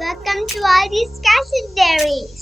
Welcome to all these cassette diaries.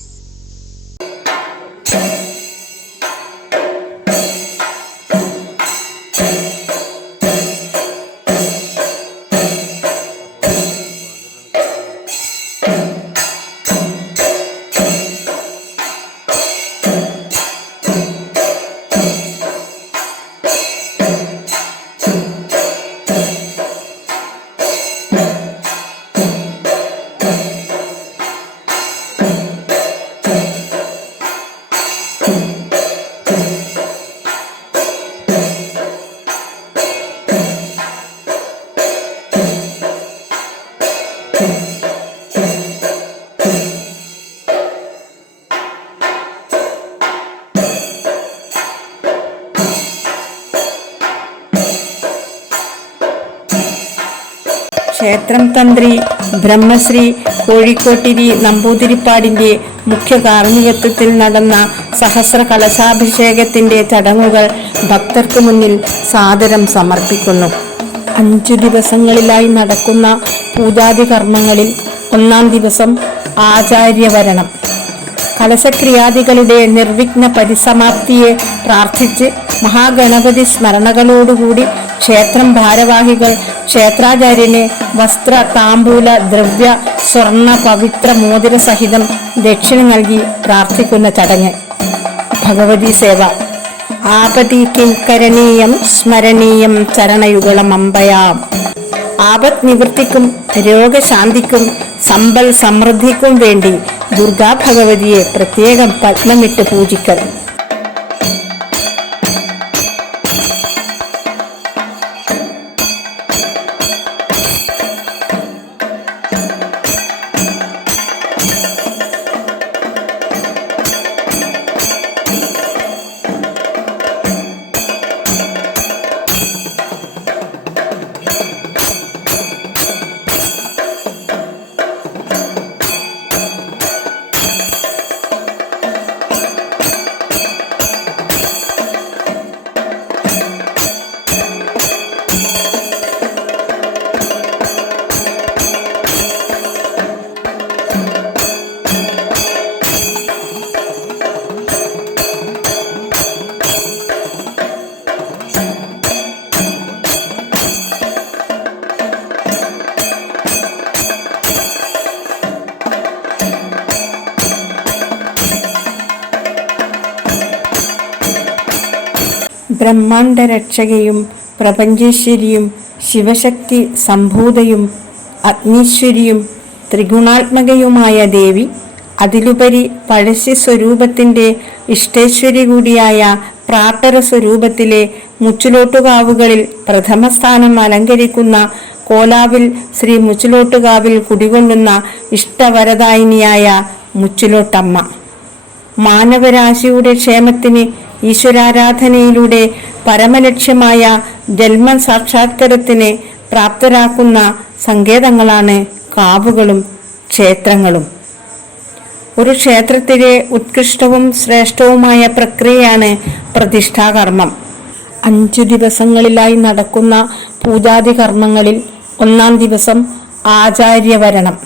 ക്ഷേത്രം തന്ത്രി ബ്രഹ്മശ്രീ കോഴിക്കോട്ടിരി നമ്പൂതിരിപ്പാടിന്റെ മുഖ്യ കാർമ്മികത്വത്തിൽ നടന്ന സഹസ്ര കലശാഭിഷേകത്തിന്റെ ചടങ്ങുകൾ ഭക്തർക്ക് മുന്നിൽ സാദരം സമർപ്പിക്കുന്നു. 5 ദിവസങ്ങളിലായി നടക്കുന്ന പൂജാതി കർമ്മങ്ങളിൽ 1-ാം ദിവസം ആചാര്യവരണം. കലശക്രിയാദികളുടെ നിർവിഘ്ന പരിസമാപ്തിയെ പ്രാർത്ഥിച്ച് മഹാഗണപതി സ്മരണകളോടുകൂടി ക്ഷേത്രം ഭാരവാഹികൾ ക്ഷേത്രാചാര്യന് വസ്ത്ര, താമ്പൂല, ദ്രവ്യ, സ്വർണ്ണ, പവിത്ര മോതിര സഹിതം ദക്ഷിണ നൽകി പ്രാർത്ഥിക്കുന്ന ചടങ്ങ് ഭഗവതി സേവ. ആപതി കിംകരണീയം സ്മരണീയം ചരണയുഗളം അമ്പയാം. ആപത് നിവൃത്തിക്കും രോഗശാന്തിക്കും സമ്പൽ സമൃദ്ധിക്കും വേണ്ടി ദുർഗാ ഭഗവതിയെ പ്രത്യേകം പത്മമിട്ട് പൂജിക്കൽ. ബ്രഹ്മാണ്ഡ രക്ഷകയും പ്രപഞ്ചേശ്വരിയും ശിവശക്തി സംഭൂതയും അഗ്നീശ്വരിയും ത്രിഗുണാത്മകയുമായ ദേവി, അതിലുപരി പഴശ്ശി സ്വരൂപത്തിൻ്റെ ഇഷ്ടേശ്വരി കൂടിയായ പ്രാട്ടര സ്വരൂപത്തിലെ മുച്ചിലോട്ടുകാവുകളിൽ പ്രഥമസ്ഥാനം അലങ്കരിക്കുന്ന കോലാവിൽ ശ്രീ മുച്ചിലോട്ടുകാവിൽ കുടികൊള്ളുന്ന ഇഷ്ടവരദായിനിയായ മുച്ചിലോട്ടമ്മ, മാനവരാശിയുടെ ക്ഷേമത്തിന് ഈശ്വരാരാധനയിലൂടെ പരമലക്ഷ്യമായ ജന്മ സാക്ഷാത്കാരത്തിന് പ്രാപ്തരാക്കുന്ന സങ്കേതങ്ങളാണ് കാവുകളും ക്ഷേത്രങ്ങളും. ഒരു ക്ഷേത്രത്തിലെ ഉത്കൃഷ്ടവും ശ്രേഷ്ഠവുമായ പ്രക്രിയയാണ് പ്രതിഷ്ഠാകർമ്മം. 5 ദിവസങ്ങളിലായി നടക്കുന്ന പൂജാതി കർമ്മങ്ങളിൽ 1-ാം ദിവസം ആചാര്യവരണം.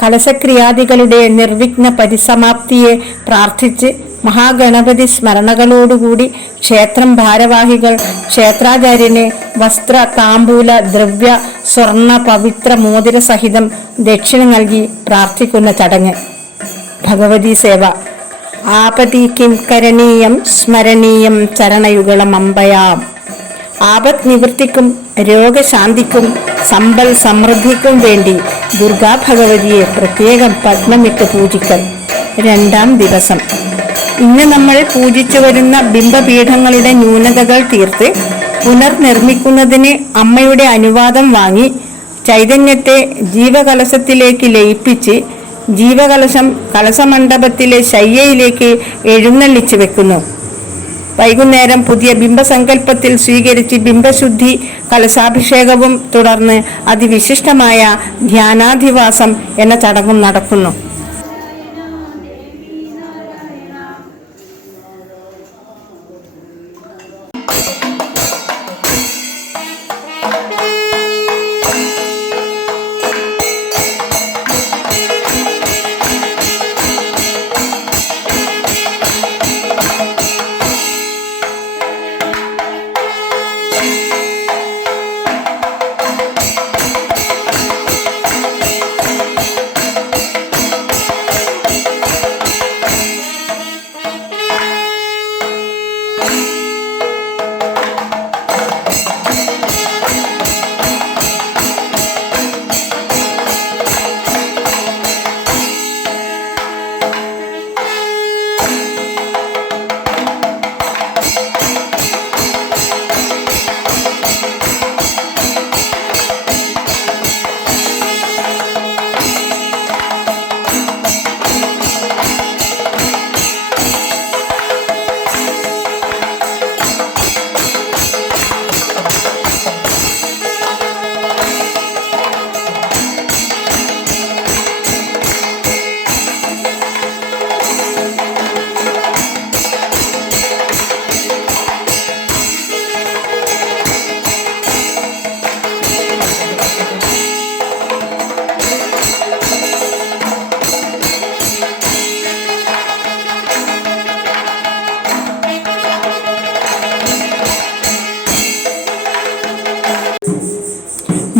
കലശക്രിയാദികളുടെ നിർവിഘ്ന പരിസമാപ്തിയെ പ്രാർത്ഥിച്ച് മഹാഗണപതി സ്മരണകളോടുകൂടി ക്ഷേത്രം ഭാരവാഹികൾ ക്ഷേത്രാചാര്യന് വസ്ത്ര, താമ്പൂല, ദ്രവ്യ, സ്വർണ്ണ, പവിത്ര മോതിര സഹിതം ദക്ഷിണ നൽകി പ്രാർത്ഥിക്കുന്ന ചടങ്ങ് ഭഗവതി സേവ. ആപതി കിംകരണീയം സ്മരണീയം ചരണയുഗളം അമ്പയാം. ആപത് നിവൃത്തിക്കും രോഗശാന്തിക്കും സമ്പൽ സമൃദ്ധിക്കും വേണ്ടി ദുർഗാ ഭഗവതിയെ പ്രത്യേകം പത്മമിട്ട് പൂജിക്കൽ. 2-ാം ദിവസം ഇന്ന് നമ്മൾ പൂജിച്ചു വരുന്ന ബിംബപീഠങ്ങളുടെ ന്യൂനതകൾ തീർത്ത് പുനർനിർമ്മിക്കുന്നതിന് അമ്മയുടെ അനുവാദം വാങ്ങി ചൈതന്യത്തെ ജീവകലശത്തിലേക്ക് ലയിപ്പിച്ച് ജീവകലശം കലശമണ്ഡപത്തിലെ ശയ്യയിലേക്ക് എഴുന്നള്ളിച്ചു വെക്കുന്നു. വൈകുന്നേരം പുതിയ ബിംബസങ്കല്പത്തിൽ സ്വീകരിച്ച് ബിംബശുദ്ധി കലശാഭിഷേകവും തുടർന്ന് അതിവിശിഷ്ടമായ ധ്യാനാധിവാസം എന്ന ചടങ്ങും നടക്കുന്നു.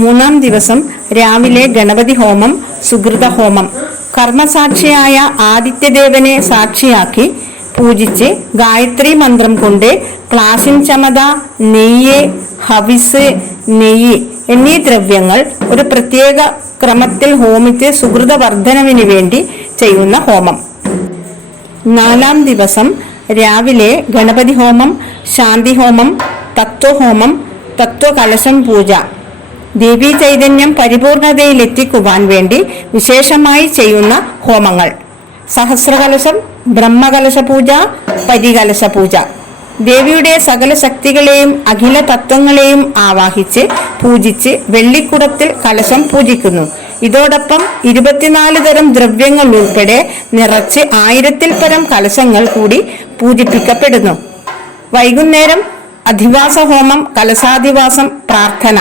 മൂന്നാം ദിവസം രാവിലെ ഗണപതി ഹോമം, സുകൃത ഹോമം. കർമ്മസാക്ഷിയായ ആദിത്യദേവനെ സാക്ഷിയാക്കി പൂജിച്ച് ഗായത്രി മന്ത്രം കൊണ്ട് ക്ലാസിൻ ചമത, നെയ്യ്, ഹവിസ്, നെയ്യ് എന്നീ ദ്രവ്യങ്ങൾ ഒരു പ്രത്യേക ക്രമത്തിൽ ഹോമിച്ച് സുകൃത വർധനവിന് വേണ്ടി ചെയ്യുന്ന ഹോമം. നാലാം ദിവസം രാവിലെ ഗണപതി ഹോമം, ശാന്തി ഹോമം, തത്വഹോമം, തത്വകലശം പൂജ. ദേവീ ചൈതന്യം പരിപൂർണതയിലെത്തിക്കുവാൻ വേണ്ടി വിശേഷമായി ചെയ്യുന്ന ഹോമങ്ങൾ: സഹസ്രകലശം, ബ്രഹ്മകലശ പൂജ, പരികലശ പൂജ. ദേവിയുടെ സകല ശക്തികളെയും അഖില തത്വങ്ങളെയും ആവാഹിച്ച് പൂജിച്ച് വെള്ളിക്കുടത്തിൽ കലശം പൂജിക്കുന്നു. ഇതോടൊപ്പം 24 തരം ദ്രവ്യങ്ങൾ ഉൾപ്പെടെ നിറച്ച് 1000-ൽ പരം കലശങ്ങൾ കൂടി പൂജിപ്പിക്കപ്പെടുന്നു. വൈകുന്നേരം അധിവാസ ഹോമം, കലശാധിവാസം, പ്രാർത്ഥന.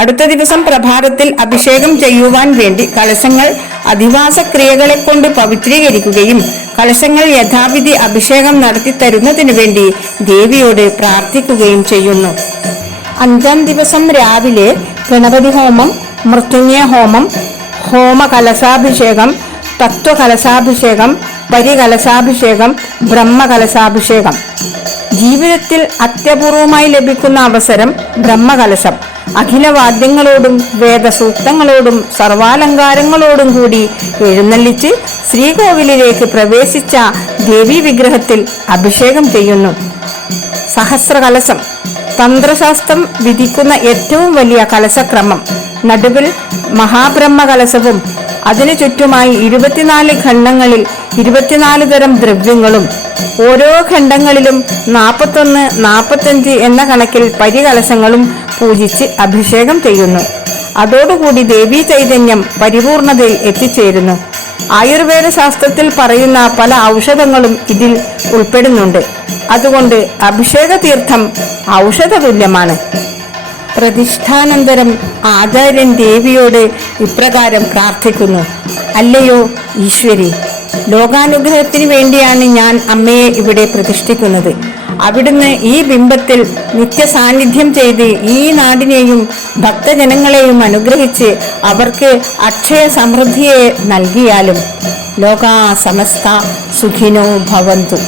അടുത്ത ദിവസം പ്രഭാതത്തിൽ അഭിഷേകം ചെയ്യുവാൻ വേണ്ടി കലശങ്ങൾ അധിവാസ ക്രിയകളെ കൊണ്ട് പവിത്രീകരിക്കുകയും കലശങ്ങൾ യഥാവിധി അഭിഷേകം നടത്തി തരുന്നതിനു വേണ്ടി ദേവിയോട് പ്രാർത്ഥിക്കുകയും ചെയ്യുന്നു. 5-ാം ദിവസം രാവിലെ ഗണപതി ഹോമം, മൃത്യുഞ്ജയ ഹോമം, ഹോമകലശാഭിഷേകം, തത്വകലശാഭിഷേകം, പരികലശാഭിഷേകം, ബ്രഹ്മകലശാഭിഷേകം. ജീവിതത്തിൽ അത്യപൂർവമായി ലഭിക്കുന്ന അവസരം ബ്രഹ്മകലശം. അഖിലവാദ്യങ്ങളോടും വേദസൂക്തങ്ങളോടും സർവാലങ്കാരങ്ങളോടും കൂടി എഴുന്നള്ളിച്ച് ശ്രീകോവിലിലേക്ക് പ്രവേശിച്ച ദേവീ വിഗ്രഹത്തിൽ അഭിഷേകം ചെയ്യുന്നു. സഹസ്രകലസം തന്ത്രശാസ്ത്രം വിധിക്കുന്ന ഏറ്റവും വലിയ കലശക്രമം. നടുവിൽ മഹാബ്രഹ്മകലശവും അതിനു ചുറ്റുമായി 24 ഖണ്ഡങ്ങളിൽ 24 തരം ദ്രവ്യങ്ങളും. ഓരോ ഖണ്ഡങ്ങളിലും 41, 45 എന്ന കണക്കിൽ പരികലശങ്ങളും പൂജിച്ച് അഭിഷേകം ചെയ്യുന്നു. അതോടുകൂടി ദേവീ ചൈതന്യം പരിപൂർണതയിൽ എത്തിച്ചേരുന്നു. ആയുർവേദ ശാസ്ത്രത്തിൽ പറയുന്ന പല ഔഷധങ്ങളും ഇതിൽ ഉൾപ്പെടുന്നുണ്ട്. അതുകൊണ്ട് അഭിഷേക തീർത്ഥം ഔഷധതുല്യമാണ്. പ്രതിഷ്ഠാനന്തരം ആചാര്യൻ ദേവിയോട് ഇപ്രകാരം പ്രാർത്ഥിക്കുന്നു: അല്ലയോ ഈശ്വരി, ലോകാനുഗ്രഹത്തിന് വേണ്ടിയാണ് ഞാൻ അമ്മയെ ഇവിടെ പ്രതിഷ്ഠിക്കുന്നത്. അവിടുന്ന് ഈ ബിംബത്തിൽ നിത്യസാന്നിധ്യം ചെയ്ത് ഈ നാടിനെയും ഭക്തജനങ്ങളെയും അനുഗ്രഹിച്ച് അവർക്ക് അക്ഷയ സമൃദ്ധിയെ നൽകിയാലും. ലോകാ സമസ്ത സുഖിനോ ഭവന്തു.